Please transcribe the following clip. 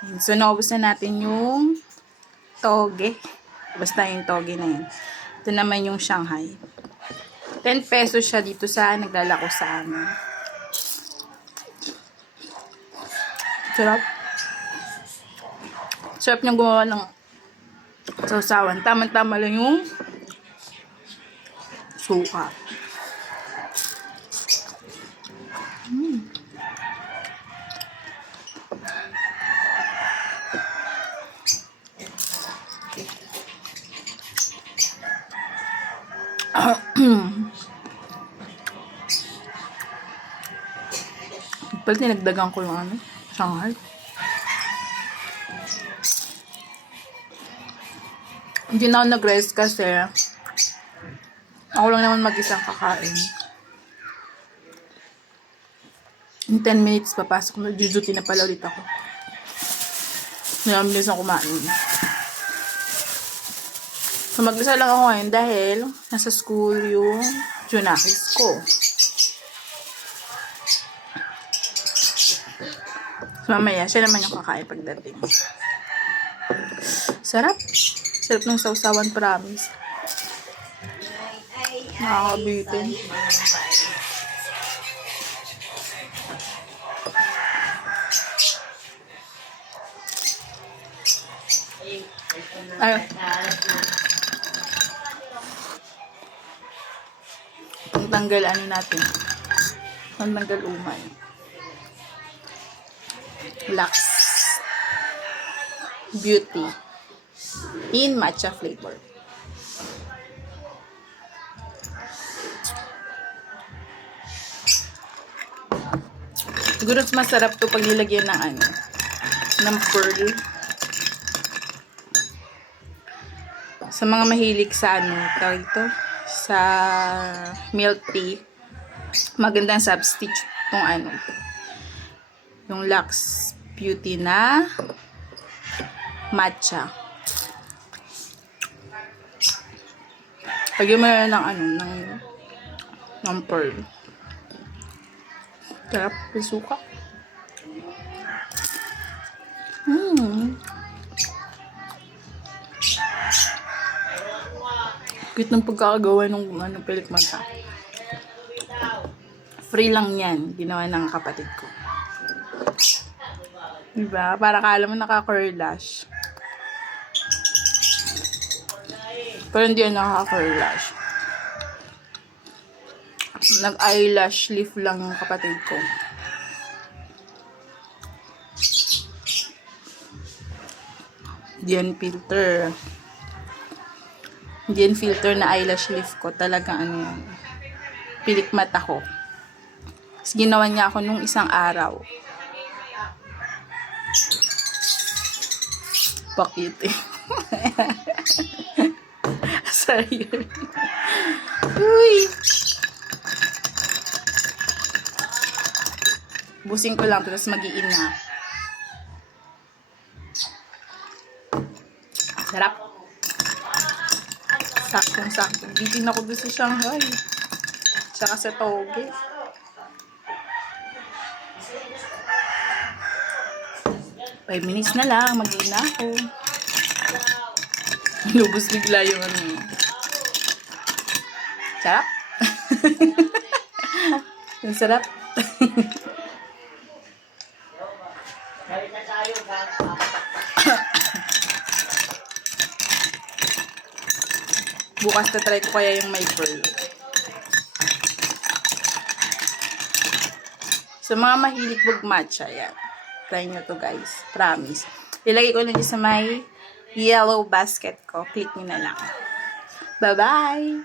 So, naubos na natin yung toge. Basta yung toge na yun. Ito naman yung Shanghai. 10 pesos siya dito sa naglalako sa amin. Sarap. Sarap niyang gumawa ng sausawan. Tama-tama lang yung suka. Pag tinagdagan ko yung Shanghai. Hindi na ako nag-rest kasi ako lang naman mag-isang kakain. In 10 minutes papasok na. Duty na pala ulit ako. Nalamilis akong kumain. So, mag-isa lang ako ngayon dahil nasa school yung Junakis ko. So, mamaya, siya naman yung kakain pagdating. Sarap. Sarap ng sausawan, promise. Nakakabitin. Ay. Pagtanggal ano natin. Pagtanggal umay. Lux Beauty in matcha flavor. Siguro masarap to pag nilagyan ng ng pearl. Sa mga mahilig sa tawag ito, sa milk tea, magandang substitute tong yung Lux Beauty na matcha. Lagyan mo na ng pearl. Sarap, suka. Cute ng pagkakagawa ng pelik mata. Free lang yan. Ginawa ng kapatid ko. Diba? Para kala mo naka-curl lash. Pero hindi yan naka-curl lash. Nag-eyelash lift lang yung kapatid ko. Diyan filter. Diyan filter na eyelash lift ko. Talagang yan. Pilik mata ko. Tapos ginawa niya ako nung isang araw. Bakit eh. Sorry. Uy. Busing ko lang, tapos mag-iin na. Sarap. Saktong-saktong. Bitin ako doon sa Shanghai. Saka sa toge. Five minutes na lang, mag-iin na ako. Lubos bigla yung Sarap. Yung sarap. Bukas na try ko kaya yung may pearl. So, mga mahilig mag-matcha, yan. Try nyo to guys. Promise. Ilagay ko na dyan sa may yellow basket ko. Click nyo na lang. Bye-bye!